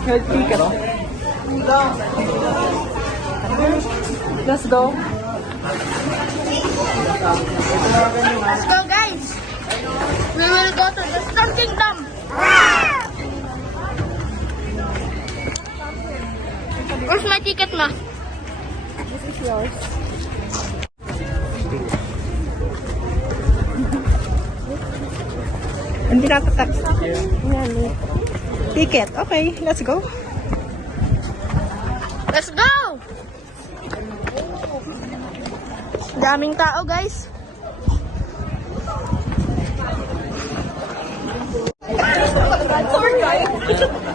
Health ticket, oh. Let's go. Let's go, guys. We will go to the Stone Kingdom. Where's my ticket, ma? This is yours. Hindi natatak. Yan. Ticket. Okay, let's go. Let's go! Daming tao, guys.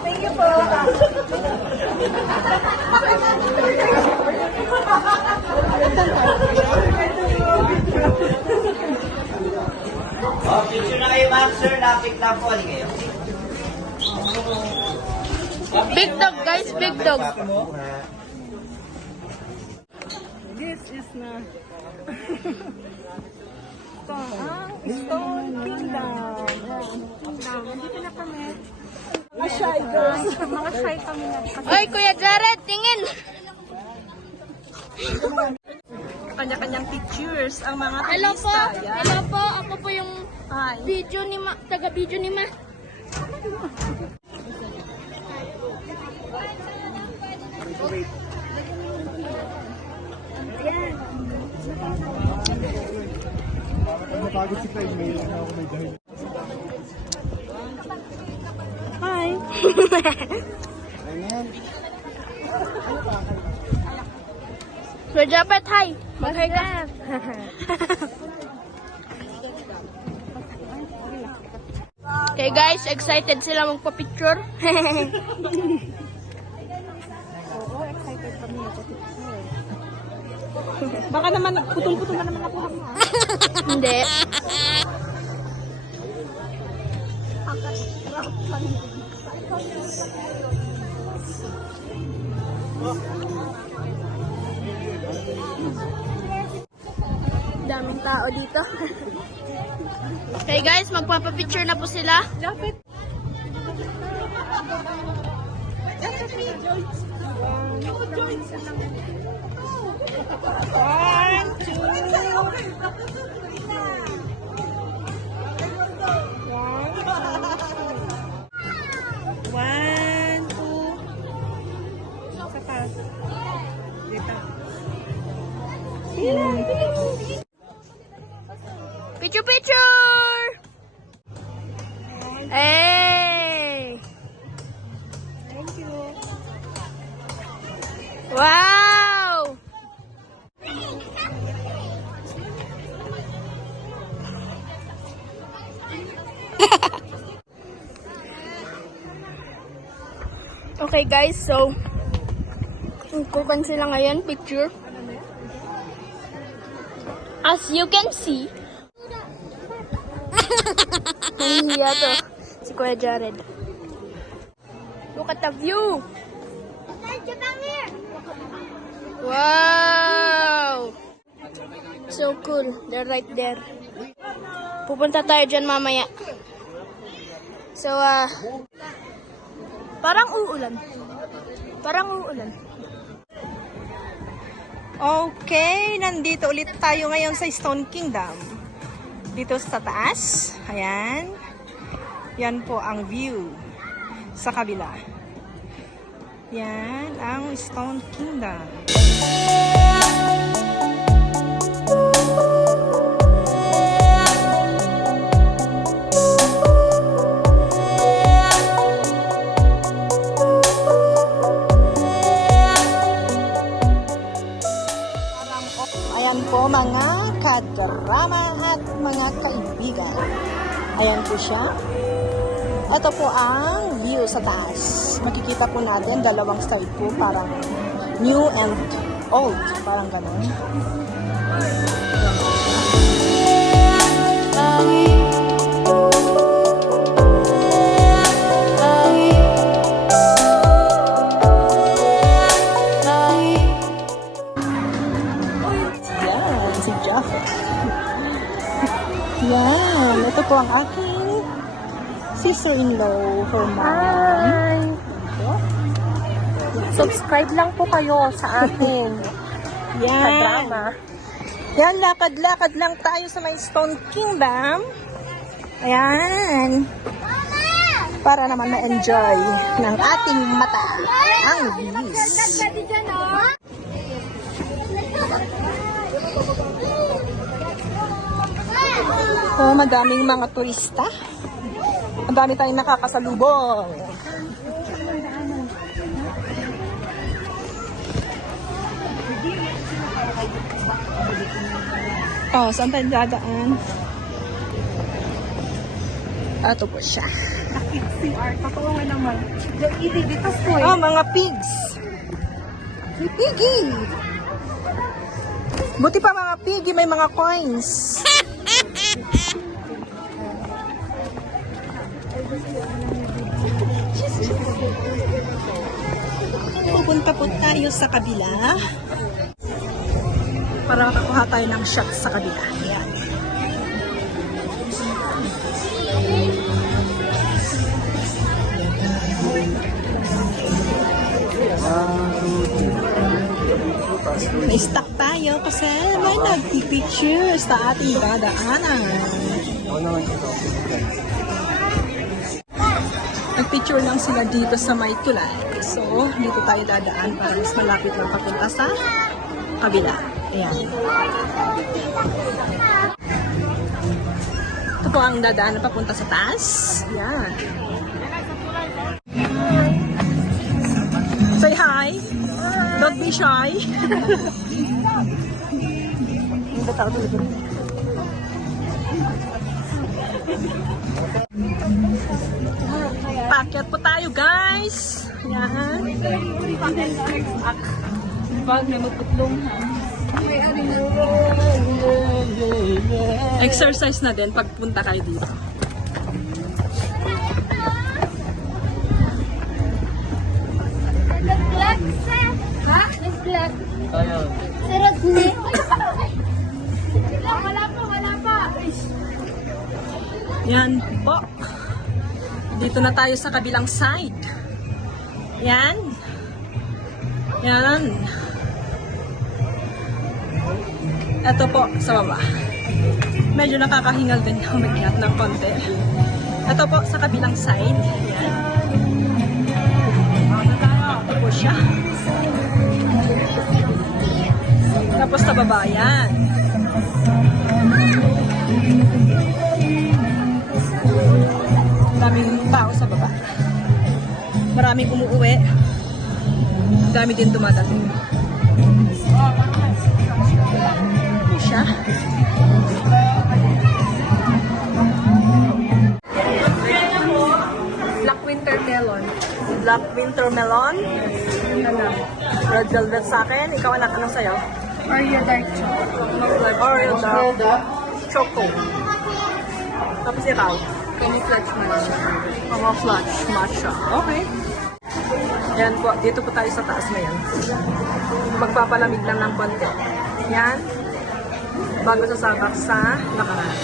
Thank you po. Picture na kayo, ma'am, sir. Lapit na po. Hindi kayo. Big dog, guys. Big dog. This is na Stone Kingdom. Dito na kami. Mga shy girls. Mga shy kami na. Oy, Kuya Jared, tingin. Kanya-kanyang pictures ang mga Hello po. turista. Yan. Hello po. Ako po yung Hi. video ni Ma. Taga-video ni Ma. Hi. Kuya Jared, hi. Mag-hi ka. Okay guys, excited sila magpa-picture. Baka naman putol-putol na naman ako. Hindi. Daming tao dito. Okay guys, magpapapicture na po sila. Lapit. One, two. One, two. Sa taas. Dito. Picture, picture! Hey! Thank you. Wow! Okay guys, so kukuhan sila ngayon, picture. As you can see, nahihiya to si Kuya Jared. Look at the view! Wow! So cool. They're right there. Pupunta tayo dyan mamaya. So, parang uulan. Parang uulan. Okay, nandito ulit tayo ngayon sa Stone Kingdom. Dito sa taas. Ayan. Yan po ang view sa kabila. Yan ang Stone Kingdom. Ayan po mga kadrama at mga kaibigan. Ayan po siya. Ito po ang view sa taas. Makikita po natin dalawang side po, parang new and old. Parang ganun. Yan, si Jaffa. Yan, ito po ang aking sister-in-law, her mom. Hi! Subscribe lang po kayo sa atin. Sa Yan. drama. Yan, lakad-lakad lang tayo sa may Stone Kingdom. Ayan. Para naman ma-enjoy ng ating mata ang views. Oh, madaming mga turista. Ang dami tayong nakakasalubong. Oh, saan tayo dadaan? Ito po siya. CR, totoo nga naman. Yung itibitas ko Oh, mga pigs. May piggy. Buti pa mga piggy, may mga coins. Pupunta po tayo sa kabila para makakuha tayo ng shot sa kabila. Ayan. May stock tayo kasi may nagpipicture sa ating dadaanan. Nagpicture lang sila dito sa may tulay. So, dito tayo dadaan para mas malapit lang papunta sa kabila. Ayan. Ito po ang dadaan na papunta sa taas. Ayan. Say hi. Don't be shy. Pakyat po tayo, guys. Yan. Exercise na din pagpunta kayo dito. Yan po. Dito na tayo sa kabilang side. Yan. Yan. Ito po sa baba. Medyo nakakahingal din umakyat ng konti. Ito po sa kabilang side. Yan. Ito po siya. Tapos sa baba, yan. Maraming tao sa baba. Maraming umuuwi. Dami din dumadating. Ito siya. Black winter melon. Black winter melon. Red velvet sa akin. Ikaw anak, anong sayo? Oreo dark chocolate. Oreo dark choco. Tapos ikaw? Any fudge matcha. Mga flash matcha. Okay. Yan po. Dito po tayo sa taas na yan. Magpapalamig lang ng konti. Yan. Bago sasabak sa nakaraan.